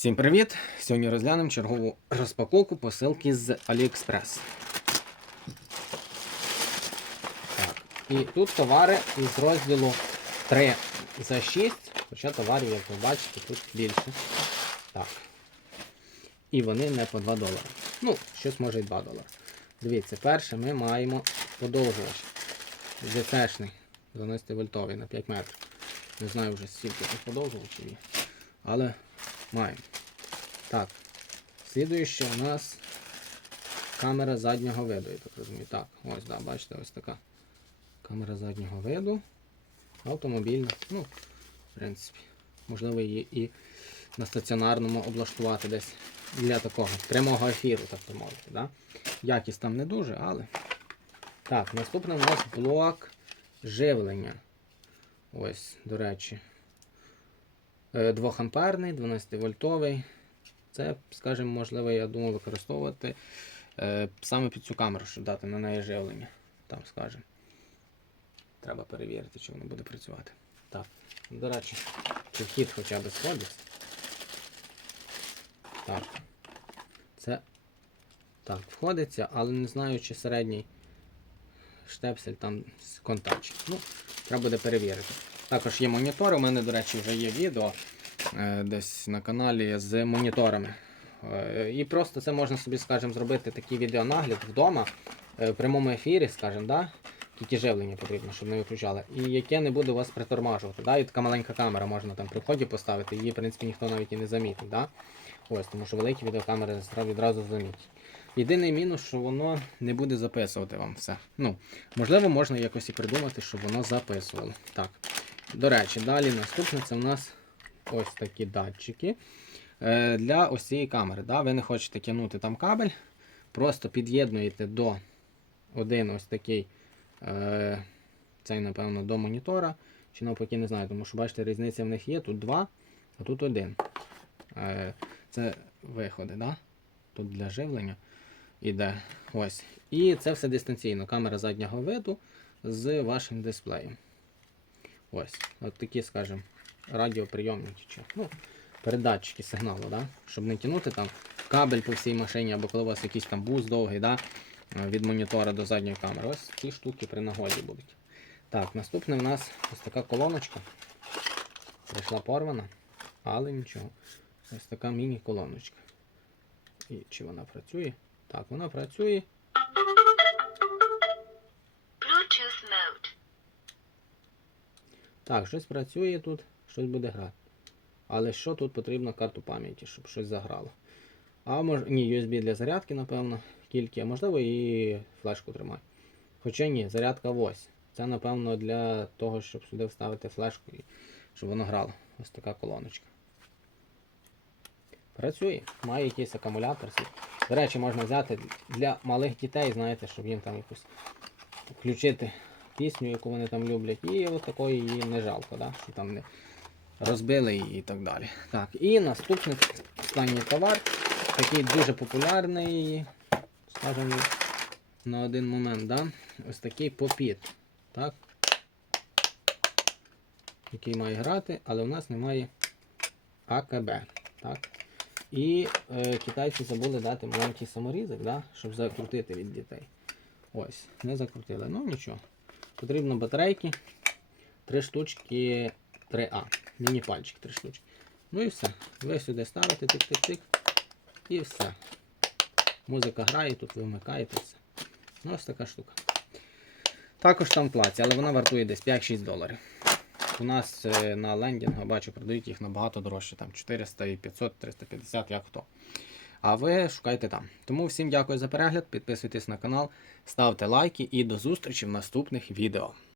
Всім привіт! Сьогодні розглянемо чергову розпаковку посилки з AliExpress. Так. І тут товари із розділу 3 за 6, хоча товарів, як ви бачите, тут більше. Так. І вони не по 2 долари. Ну, щось може і 2 долари. Дивіться, перше ми маємо подовжувач. GT-шний, 12 вольтовий на 5 метрів. Не знаю вже скільки тут подовжувачів є. Але маємо. Так. Слідуюче у нас камера заднього виду, я так розумію. Так, ось, да, бачите, ось така. Камера заднього виду. Автомобільна. Ну, в принципі, можливо її і на стаціонарному облаштувати десь для такого прямого ефіру, так би мовити. Да? Якість там не дуже, але. Так, наступний у нас блок живлення. Ось, до речі. 2 амперний, 12 вольтовий. Це, скажімо, можливо, я думаю, використовувати е, саме під цю камеру, щоб дати на неї живлення. Там, скажімо. Треба перевірити, чи воно буде працювати. Так, до речі, чи вхід хоча б сходиться. Так. Це так, входиться, але не знаю, чи середній штепсель там з контачі. Ну, треба буде перевірити. Також є монітори. У мене, до речі, вже є відео е, десь на каналі з моніторами. Е, і просто це можна собі, скажімо, зробити такий відеонагляд вдома е, в прямому ефірі, скажімо, да? тільки живлення потрібно, щоб не виключали. І яке не буде вас притормажувати. Да? І така маленька камера можна там при вході поставити, її, в принципі, ніхто навіть і не замітить. Да? Ось, тому що великі відеокамери відразу замітять. Єдиний мінус, що воно не буде записувати вам все. Ну, можливо, можна якось і придумати, щоб воно записувало. Так. До речі, далі наступне це у нас ось такі датчики е, для ось цієї камери. Да? Ви не хочете тягнути там кабель, просто під'єднуєте до один ось такий, е, цей, напевно, до монітора. Чи навпаки, не знаю, тому що бачите, різниця в них є. Тут два, а тут один. Е, це виходи, да? тут для живлення іде. Ось. І це все дистанційно. Камера заднього виду з вашим дисплеєм. Ось. От такі, скажімо, радіоприйомники. Чи, ну, передатчики сигналу, да? щоб не тягнути там кабель по всій машині, або коли у вас якийсь там бус довгий, да? від монітора до задньої камери. Ось ці штуки при нагоді будуть. Так, наступне у нас ось така колоночка. Прийшла порвана, але нічого. Ось така міні-колоночка. І чи вона працює? Так, вона працює. Так, щось працює тут, щось буде грати. Але що тут потрібно карту пам'яті, щоб щось заграло. А мож... ні, USB для зарядки, напевно, тільки, а можливо і флешку тримає. Хоча ні, зарядка ось. Це, напевно, для того, щоб сюди вставити флешку і щоб воно грало. Ось така колоночка. Працює, має якийсь акумулятор. До речі, можна взяти для малих дітей, знаєте, щоб їм там якусь включити пісню, яку вони там люблять, і от такої її не жалко, да? що там не розбили її і так далі. Так, і наступний останній товар, такий дуже популярний, скажімо, на один момент, да? ось такий попіт. Так? Який має грати, але в нас немає АКБ. Так? І е, китайці забули дати маленький саморізик, да? щоб закрутити від дітей. Ось, не закрутили. Ну нічого. Потрібно батарейки. Три штучки 3А. Міні-пальчик, три штучки. Ну і все. Ви сюди ставите, тик-тик-тик. І все. Музика грає, тут ви вмикаєте все. Ну, ось така штука. Також там плаці, але вона вартує десь 5-6 доларів. У нас е, на лендінгу, бачу, продають їх набагато дорожче, там 400 і 500, 350, як хто. А ви шукайте там. Тому всім дякую за перегляд, підписуйтесь на канал, ставте лайки і до зустрічі в наступних відео.